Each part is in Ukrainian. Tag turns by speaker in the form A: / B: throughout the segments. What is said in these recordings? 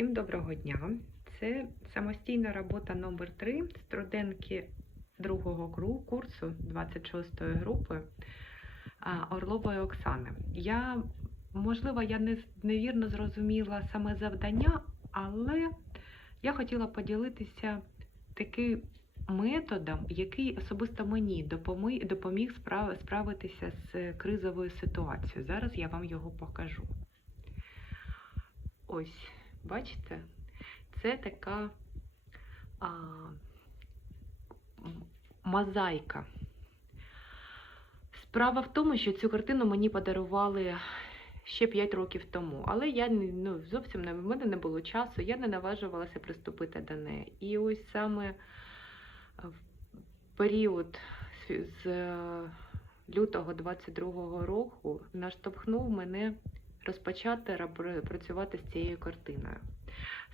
A: Всім доброго дня. Це самостійна робота номер 3 студентки другого курсу 26-ї групи Орлової Оксани. Я, можливо, я не, невірно зрозуміла саме завдання, але я хотіла поділитися таким методом, який особисто мені допоміг справитися з кризовою ситуацією. Зараз я вам його покажу. Ось, бачите, це така а, мозаїка. Справа в тому, що цю картину мені подарували ще 5 років тому, але я ну, зовсім не в мене не було часу, я не наважувалася приступити до неї. І ось саме в період з- з е, лютого 22-го року наштовхнув мене розпочати працювати з цією картиною.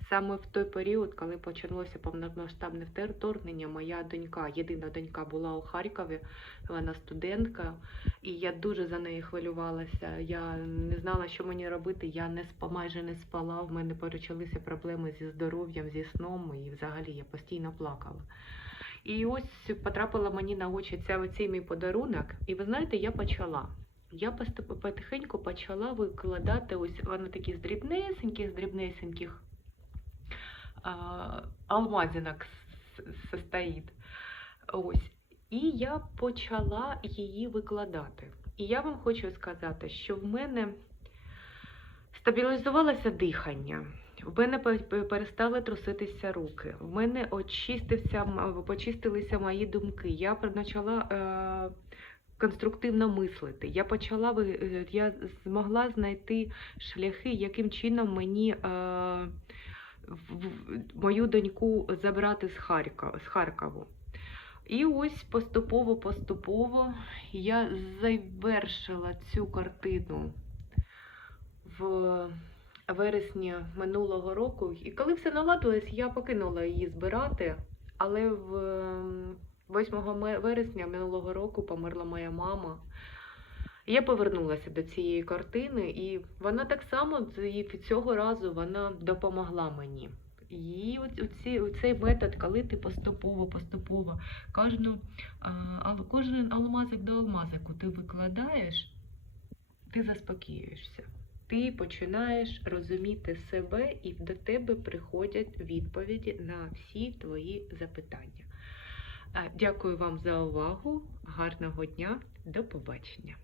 A: Саме в той період, коли почалося повномасштабне втор- вторгнення, моя донька, єдина донька, була у Харкові, вона студентка, і я дуже за неї хвилювалася. Я не знала, що мені робити. Я не спа, майже не спала. В мене почалися проблеми зі здоров'ям, зі сном, і взагалі я постійно плакала. І ось потрапила мені на очі ця оцей мій подарунок, і ви знаєте, я почала. Я потихеньку почала викладати ось вони такі з дрібнесеньких, з дрібнесеньких а, алмазинок состоїть. Ось. І я почала її викладати. І я вам хочу сказати, що в мене стабілізувалося дихання. В мене пе- пе- перестали труситися руки. В мене очистився, почистилися мої думки. Я почала е, конструктивно мислити. Я почала е, я змогла знайти шляхи, яким чином мені е, мою доньку забрати з Харкова, з Харкову. І ось поступово-поступово я завершила цю картину в вересні минулого року. І коли все наладилось, я покинула її збирати, але в 8 вересня минулого року померла моя мама. Я повернулася до цієї картини, і вона так само цього разу вона допомогла мені. І оці- цей метод, коли ти поступово, поступово кожну, кожен алмазик до алмазику ти викладаєш, ти заспокоюєшся. Ти починаєш розуміти себе, і до тебе приходять відповіді на всі твої запитання. Дякую вам за увагу. Гарного дня, до побачення.